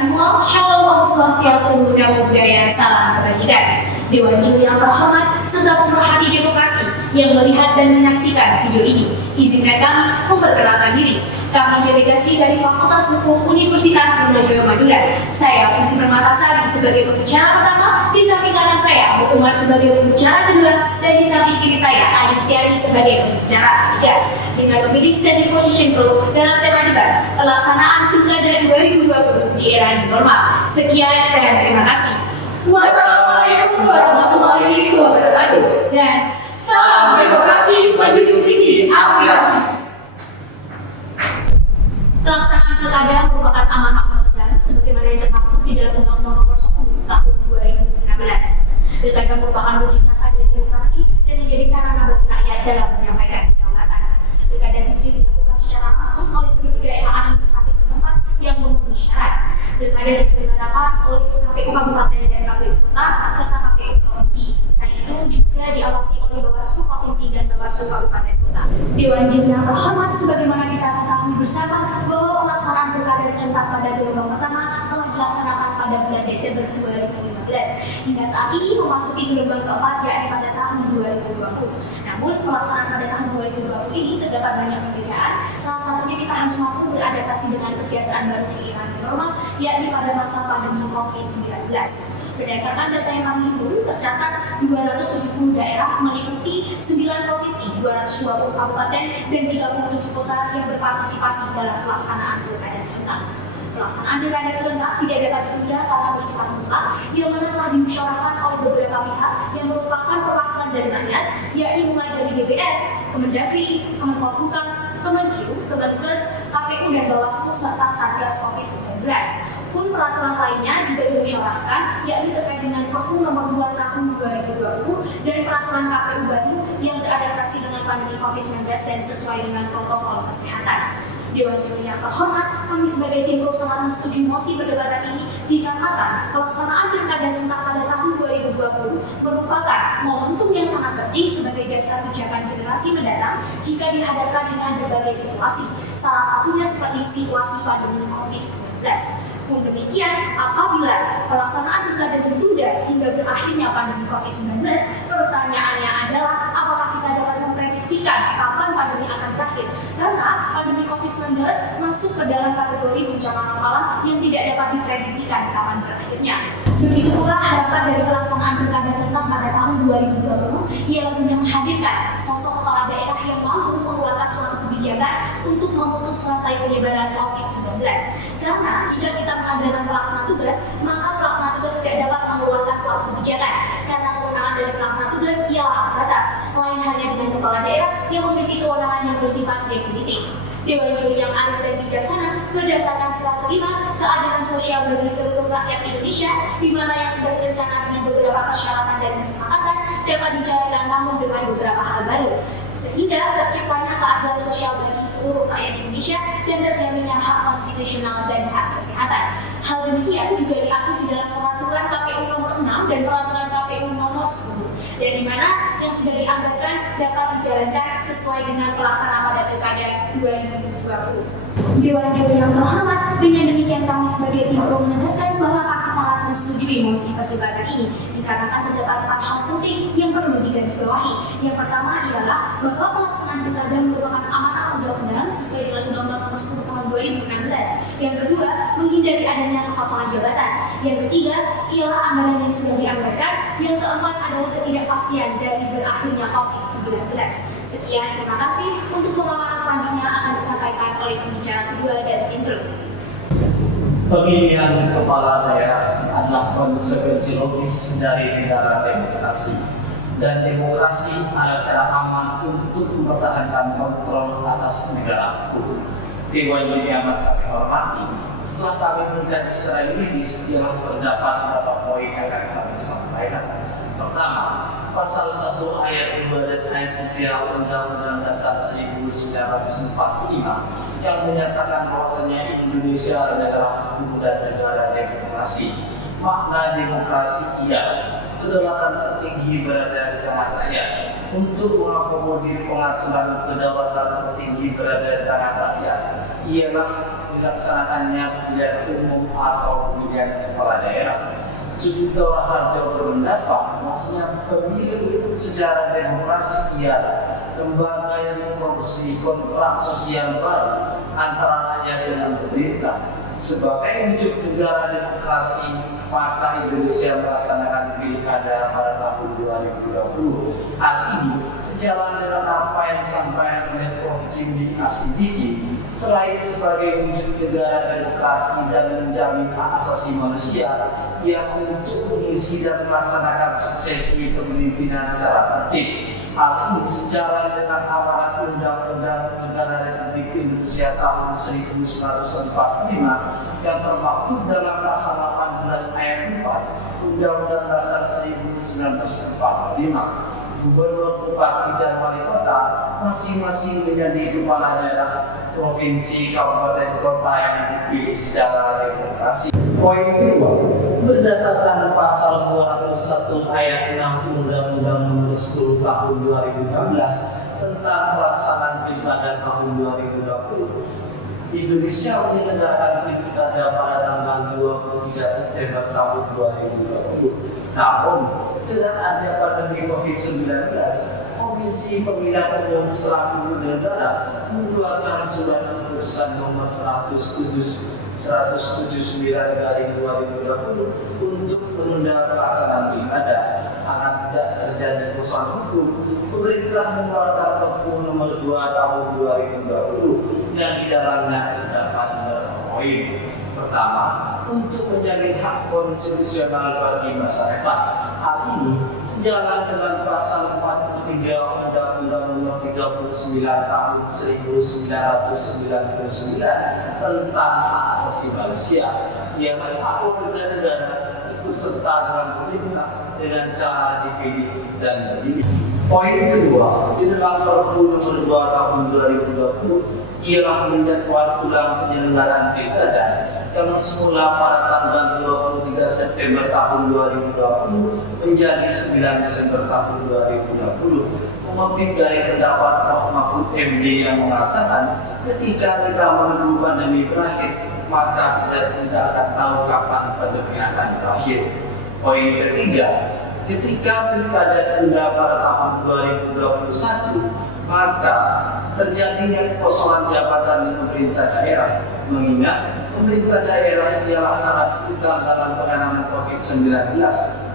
semua, Shalom Om Swastiastu, Namo Buddhaya, salam kebajikan. Dewan Juri yang terhormat serta pemerhati demokrasi yang melihat dan menyaksikan video ini, izinkan kami memperkenalkan diri. Kami delegasi dari Fakultas Hukum Universitas Trunojoyo Madura. Saya Putri Permatasari sebagai pembicara pertama, di samping kanan saya Bu Umar sebagai pembicara kedua, dan di samping kiri saya Adistiari sebagai pembicara ketiga. Dengan memilih standing position pro dalam tema debat pelaksanaan Pilkada 2020 di era new normal. Sekian dan terima kasih. Wassalamualaikum warahmatullahi wabarakatuh. Dan salam demokrasi menjunjung tinggi aspirasi. Pelaksanaan pilkada merupakan amanah undang-undang sebagaimana yang termaktub di dalam Undang-Undang Nomor 10 Tahun 2016. Pilkada merupakan wujud nyata dari demokrasi dan menjadi sarana bagi rakyat dalam menyampaikan kedaulatan. Pilkada sendiri dilakukan secara langsung oleh penduduk daerah administratif setempat yang memenuhi syarat. Pilkada diselenggarakan oleh KPU Kabupaten dan KPU Kota serta KPU Provinsi. Selain itu juga diawasi oleh Bawaslu Provinsi dan Bawaslu Kabupaten Kota. Dewan Juri yang terhormat, sebagaimana kita ketahui bersama bahwa pelaksanaan pilkada serentak pada gelombang pertama telah dilaksanakan pada bulan Desember 2015 hingga saat ini memasuki gelombang keempat, yakni pada tahun 2020. Namun pelaksanaan pada tahun 2020 ini terdapat banyak perbedaan. Salah satunya kita harus mampu beradaptasi dengan kebiasaan baru di era normal, yakni pada masa pandemi COVID-19. Berdasarkan data yang kami himpun, tercatat 270 daerah meliputi 9 provinsi, 220 kabupaten, dan 37 kota yang berpartisipasi dalam pelaksanaan pilkada serentak. Pelaksanaan pilkada serentak tidak dapat ditunda karena bersifat mutlak, yang mana telah dimusyawarahkan oleh beberapa pihak yang merupakan perwakilan dari rakyat, yakni mulai dari DPR, Kemendagri, Kemenpolhukam, Kemenkyu, Kemenkes, KPU dan Bawaslu serta Satgas COVID-19. Pun peraturan lainnya juga dimusyawarahkan, yakni terkait dengan Perpu Nomor 2 Tahun 2020 dan peraturan KPU baru yang beradaptasi dengan pandemi COVID-19 dan sesuai dengan protokol kesehatan. Dewan Juri yang terhormat, kami sebagai tim pro sangat setuju mosi perdebatan ini dikarenakan pelaksanaan pilkada serentak pada tahun 2020 merupakan momentum yang sangat penting sebagai dasar pijakan generasi mendatang jika dihadapkan dengan berbagai situasi, salah satunya seperti situasi pandemi COVID-19. Pun demikian, apabila pelaksanaan pilkada ditunda hingga berakhirnya pandemi COVID-19, pertanyaannya adalah apakah kita dapat memprediksikan kapan pandemi akan berakhir? Karena pandemi COVID-19 masuk ke dalam kategori bencana alam yang tidak dapat diprediksikan kapan berakhirnya. Begitu pula harapan dari pelaksanaan pilkada serentak pada tahun 2020 ialah guna menghadirkan sosok kepala daerah yang mampu mengeluarkan suatu kebijakan untuk memutus rantai penyebaran COVID-19. Karena jika kita mengandalkan pelaksana tugas, maka pelaksana tugas tidak dapat mengeluarkan suatu kebijakan. Karena kewenangan dari pelaksana tugas ialah terbatas, lain halnya dengan kepala daerah yang memiliki kewenangan yang bersifat definitif. Dewan Juri yang arif dan bijaksana berdasarkan sila kelima keadilan sosial bagi seluruh rakyat Indonesia, di mana yang sudah direncanakan dengan beberapa persyaratan dan kesepakatan dapat dijalankan namun dengan beberapa hal baru, sehingga terciptanya keadilan sosial bagi seluruh rakyat Indonesia dan terjaminnya hak konstitusional dan hak kesehatan. Hal demikian juga diatur di dalam peraturan KPU nomor 6 dan peraturan KPU nomor 10, dan di mana yang sudah dianggarkan dapat dijalankan sesuai dengan pelaksanaan pada pilkada 2020. Dewan Juri yang terhormat, dengan demikian kami sebagai tim pro menegaskan bahwa kami sangat menyetujui mosi perdebatan ini dikarenakan terdapat 4 hal penting yang perlu digarisbawahi. Yang pertama ialah bahwa pelaksanaan pilkada merupakan amanah undang-undang sesuai dengan Undang-Undang Nomor 10 Tahun 2016. Yang kedua, menghindari adanya kekosongan jabatan. Yang ketiga ialah anggaran yang sudah dianggarkan. Yang keempat adalah ketidakpastian dari berakhirnya COVID-19. Sekian, terima kasih. Untuk pemaparan selanjutnya akan disampaikan oleh pembicara kedua dari tim pro. Pemilihan kepala daerah adalah konsekuensi logis dari negara demokrasi, dan demokrasi adalah cara aman untuk mempertahankan kontrol atas negara hukum. Dewan Juri yang kami hormati, setelah kami mengkaji secara yuridis, ialah terdapat beberapa poin yang akan kami sampaikan. Pertama, pasal 1 ayat 2 dan ayat 3 Undang-Undang Dasar 1945 yang menyatakan bahwasanya Indonesia adalah negara hukum dan negara demokrasi. Makna demokrasi ialah kedaulatan tertinggi berada di tangan rakyat. Untuk mengakomodir pengaturan kedaulatan tertinggi berada di tangan rakyat ialah dilaksanakannya pemilihan umum atau pemilihan kepala daerah. Sudito Harjo berpendapat, maksudnya pemilu secara demokrasi ialah lembaga yang memproduksi kontrak sosial baru antara rakyat dengan pemerintah. Sebagai wujud negara demokrasi, maka Indonesia melaksanakan pilkada pada tahun 2020. Hal ini sejalan dengan apa yang disampaikan oleh Prof. Jimli Asidiki. Selain sebagai wujud negara demokrasi dan menjamin hak asasi manusia, yang untuk mengisi dan melaksanakan suksesi kepemimpinan secara tertib. Hal ini sejalan dengan amanat Undang-Undang Negara Republik Indonesia tahun 1945 yang termaktub dalam pasal 18 ayat 4 Undang-Undang Dasar 1945. Gubernur, bupati, dan wali kota masing-masing menjadi kepala daerah provinsi, kabupaten, kota yang dipilih secara demokrasi. Poin kedua, berdasarkan pasal 201 ayat 6 Undang-Undang Nomor 10 Tahun 2016 tentang pelaksanaan pilkada tahun 2020, Indonesia menyelenggarakan pilkada pada tanggal 23 September tahun 2020. Namun, dengan adanya pandemi COVID-19, Komisi Pemilihan Umum selaku penyelenggara mengeluarkan surat keputusan nomor 179/2020 untuk menunda pelaksanaan pilkada. Agar tidak terjadi kerusuhan hukum, pemerintah mengeluarkan Perpu nomor 2 tahun 2020 yang di dalamnya terdapat beberapa poin. Pertama, untuk menjamin hak konstitusional bagi masyarakat. Hal ini sejalan dengan pasal 43 Undang-Undang Nomor 39 Tahun 1999 tentang hak asasi manusia, yang hak warga negara ikut serta dalam pemerintah dengan cara dipilih dan memilih. Poin kedua, di dalam Perpu Nomor 2 Tahun 2020 ialah menjadwal ulang penyelenggaraan pilkada yang semula pada tanggal 23 September tahun 2020 menjadi 9 Desember tahun 2020. Mengutip dari pendapat Prof. Mahfud MD yang mengatakan, ketika kita menunggu pandemi berakhir, maka kita tidak akan tahu kapan pandemi akan berakhir. Poin ketiga, ketika pilkada ditunda pada tahun 2021, maka terjadinya kekosongan jabatan di pemerintah daerah, mengingat pemerintah daerah ialah sangat vital dalam penanganan COVID-19.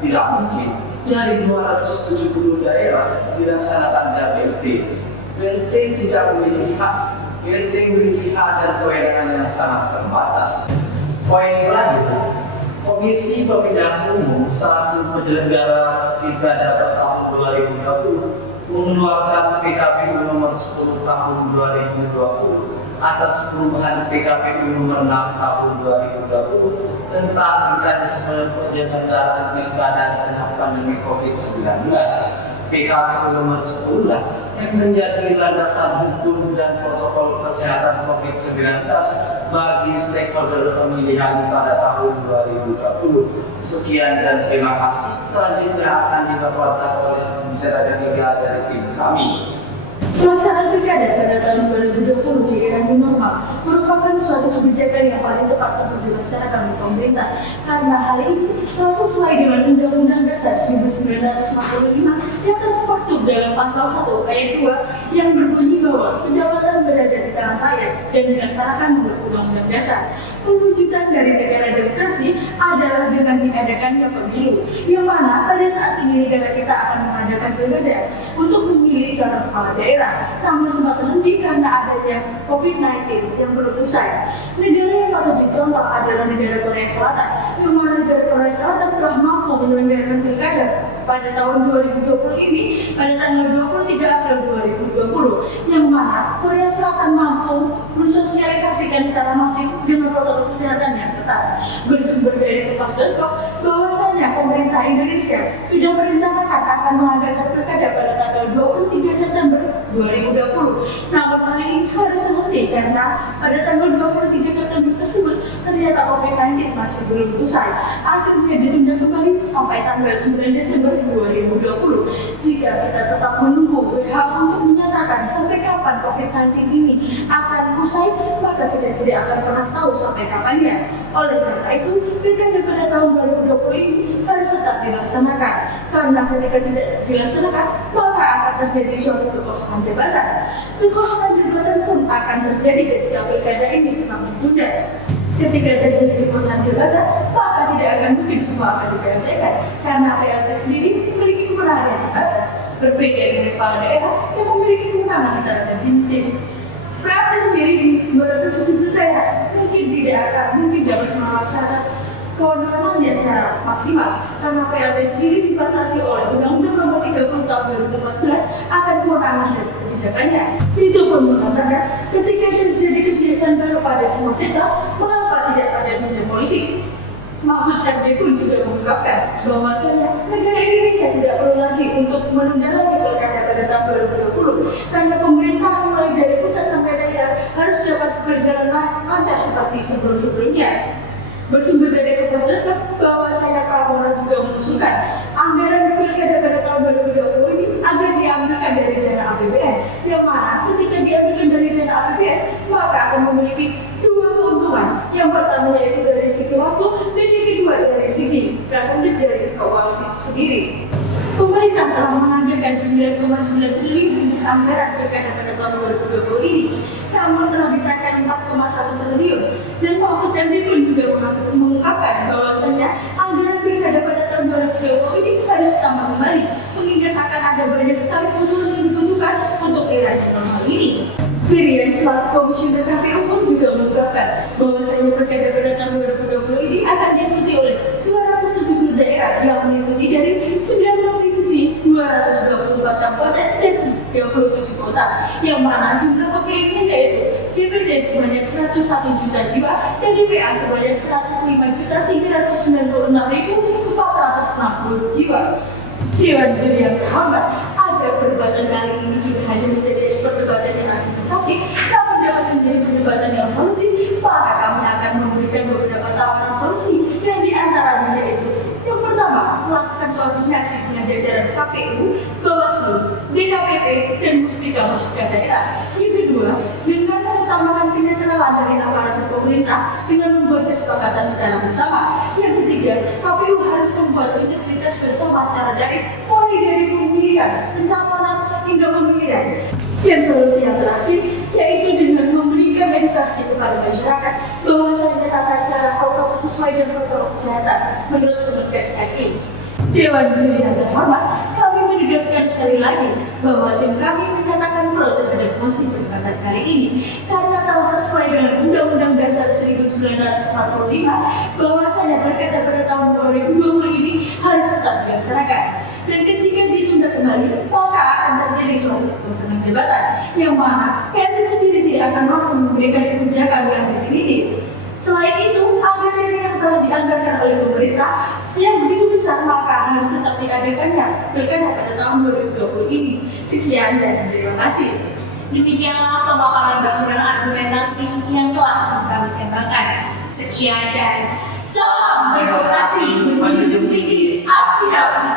Tidak mungkin dari 270 daerah dilaksanakan PLT. PLT tidak memiliki hak. PLT memiliki hak dan kewenangan yang sangat terbatas. Poin terakhir, Komisi Pemilihan Umum selaku penyelenggara pilkada tahun 2020 mengeluarkan PKPU nomor 10 tahun 2020 atas perubahan PKPU nomor 6 tahun 2020 tentang mekanisme penyelenggaraan pilkada di tengah pandemi COVID-19. PKPU nomor 10 lah yang menjadi landasan hukum dan protokol kesehatan COVID-19 bagi stakeholder pemilihan pada tahun 2020. Sekian dan terima kasih. Selanjutnya akan dipaparkan oleh pembicara ketiga dari tim kami. Pelaksanaan pilkada pada tahun 2020 di era new normal merupakan suatu kebijakan yang paling tepat untuk dilaksanakan oleh pemerintah, karena hal ini telah sesuai dengan Undang-Undang Dasar 1945 yang termaktub dalam pasal 1 ayat 2 yang berbunyi bahwa kedaulatan berada di tangan rakyat dan dilaksanakan menurut Undang-Undang Dasar. Pewujudan dari negara demokrasi adalah dengan diadakannya pemilu, yang mana pada saat ini negara kita akan mengadakan pilkada untuk memilih calon kepala daerah, namun sempat terhenti karena adanya COVID-19 yang belum usai. Negara yang patut dicontoh adalah negara Korea Selatan, yang mana negara Korea Selatan telah mampu menyelenggarakan pilkada pada tahun 2020 ini pada tanggal 23 April 2020, yang mana Korea Selatan mampu mensosialisasikan secara masif dengan protokol kesehatan yang ketat. Bersumber dari Kompas.com bahwasanya pemerintah Indonesia sudah merencanakan akan mengadakan pilkada pada tanggal 23 September 2020. Namun hal ini harus terhenti karena pada tanggal 23 September tersebut ternyata COVID-19 masih belum usai. Akhirnya ditunda kembali sampai tanggal 9 Desember 2020. Jika kita tetap menunggu WHO untuk menyatakan sampai kapan COVID-19 ini akan usai, maka kita tidak akan pernah tahu sampai kapannya. Oleh karena itu, pilkada pada tahun 2020 ini harus tetap dilaksanakan. Karena ketika tidak dilaksanakan, maka akan terjadi suatu kekosongan jabatan. Kekosongan jabatan pun akan terjadi ketika pilkada ini tetap ditunda. Ketika terjadi kekosongan jabatan, maka tidak akan mungkin semua akan di-PLT-kan karena PLT sendiri memiliki kewenangan yang terbatas, berbeda dengan kepala daerah yang memiliki kewenangan secara definitif. PLT sendiri di 270 daerah mungkin dapat melaksanakan kewenangannya secara maksimal karena PLT sendiri dibatasi oleh Undang-Undang Nomor 30 Tahun 2014 akan kewenangan dan kebijakannya. Itu pun mengatakan ketika terjadi kebiasaan baru pada semua sektor, mengapa tidak pada dunia politik? Mahfud MD pun juga mengungkapkan bahwasanya negara Indonesia tidak perlu lagi untuk menunda lagi pilkada pada tahun 2020 karena pemerintah mulai dari pusat sampai daerah harus dapat berjalan lancar seperti sebelum-sebelumnya. Bersumber dari Kompas.com bahwasanya Pramono juga mengusulkan anggaran pilkada pada tahun 2020 ini agar diambilkan dari dana APBN, yang mana ketika diambilkan dari dana APBN maka akan memiliki dua keuntungan. Yang pertama yaitu dari segi waktu dan yang kedua dari segi preventif dari keuangan itu sendiri. Pemerintah telah menganggarkan 9,9 triliun untuk anggaran pilkada pada tahun 2020 ini, namun telah disahkan 4,1 triliun. Dan Mahfud MD pun juga mengungkapkan bahwasanya anggaran pilkada pada tahun 2020 ini harus ditambah kembali, mengingat akan ada banyak sekali kebutuhan yang dibutuhkan untuk era normal ini. Virian selaku komisioner KPU pun juga mengungkapkan bahwasanya pilkada pada tahun 2020 ini akan diikuti oleh 270 daerah yang meliputi dari 9 provinsi, 224 kabupaten dan 37 kota, yang mana jumlah pemilihnya yaitu DPD sebanyak 101 juta jiwa dan DPA sebanyak 105.396.460 jiwa. Dewan Juri yang terhormat, agar perdebatan kali ini tidak hanya menjadi perdebatan yang argumentatif, namun dapat menjadi perdebatan yang solutif, maka kami akan memberikan beberapa tawaran solusi yang diantaranya yaitu: yang pertama, melakukan koordinasi dengan jajaran KPU, Bawaslu, DKPP, dan Muspika daerah. Yang kedua, dengan menambahkan kenetralan dari aparat pemerintah dengan membuat kesepakatan secara bersama. Yang ketiga, KPU harus membuat integritas bersama secara daring, mulai dari pemilihan, pencalonan, hingga pemilihan. Dan solusi yang terakhir yaitu dengan memberikan edukasi kepada masyarakat bahwasanya tata cara protokol sesuai dengan protokol kesehatan menurut Kemenkes RI. Dewan Juri yang terhormat, kami menegaskan sekali lagi bahwa tim kami menyatakan pro terhadap mosi perdebatan kali ini karena telah sesuai dengan Undang-Undang Dasar 1945 bahwasanya pilkada pada tahun 2020 ini harus tetap dilaksanakan. Dan ketika ditunda kembali, maka akan terjadi suatu kekosongan jabatan, yang mana PLT sendiri tidak akan mampu memberikan kebijakan yang definitif. Selain itu, anggaran yang telah dianggarkan oleh pemerintah yang begitu besar, maka harus tetap diadakannya pilkada pada tahun 2020 ini. Sekian dan terima kasih. Demikianlah pemaparan bangunan argumentasi yang telah kami kembangkan. Sekian dan salam demokrasi menjunjung tinggi aspirasi.